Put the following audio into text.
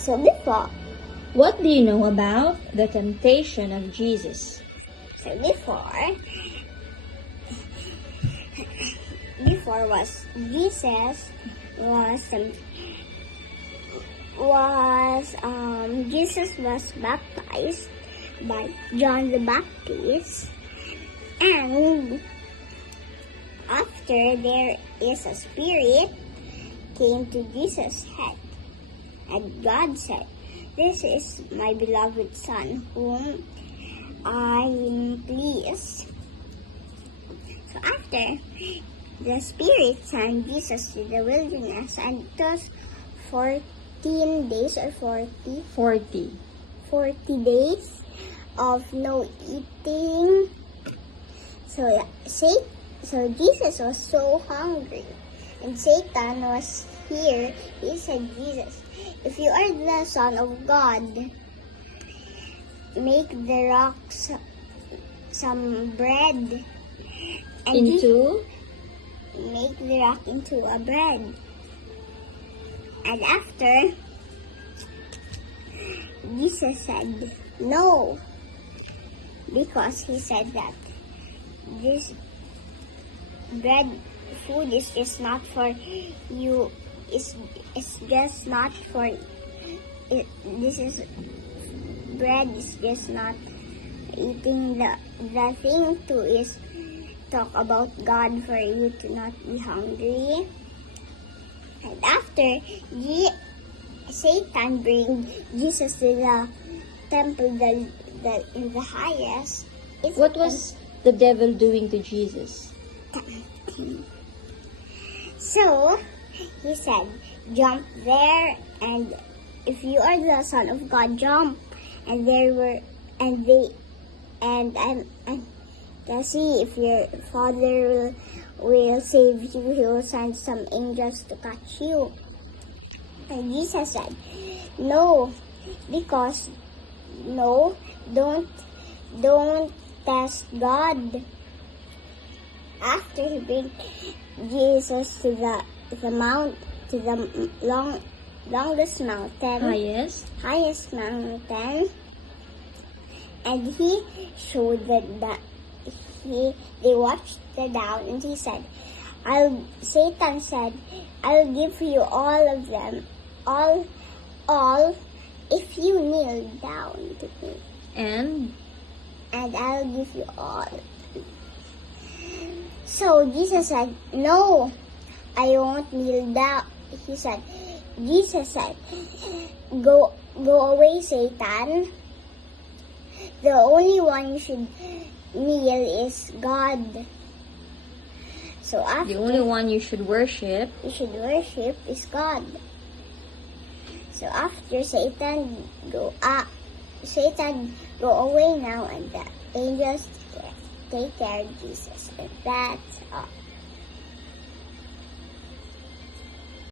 So before, What do you know about the temptation of Jesus? so before was Jesus was baptized by John the Baptist, and after there is a spirit came to Jesus' head, and God said, "This is my beloved Son, whom I am pleased." So after, the Spirit sent Jesus to the wilderness, and it was 14 days or 40. 40 days of no eating. So Jesus was so hungry, and Satan was here. He said, "Jesus, if you are the Son of God, make the rocks some bread." And make the rock into a bread. And after, Jesus said no, because he said that this food is just not for you. It's just not for it. Bread is just not eating. The thing to is talk about God for you to not be hungry. And after, Satan bring Jesus to the temple, in the highest. What was the devil doing to Jesus? So he said, "Jump there, and if you are the Son of God, jump." And see if your Father will save you. He will send some angels to catch you. And Jesus said, "No, because don't test God." After he bring Jesus to the longest mountain, highest mountain, and he showed that they watched the down, and he said, Satan said, "I'll give you all of them, all, if you kneel down to me, And I'll give you all." So Jesus said, "No, I won't kneel down." Jesus said, Go away, Satan. The only one you should kneel is God. So after, the only one you should worship is God. So after, Satan go away now, and the angels take care of Jesus. And that's all.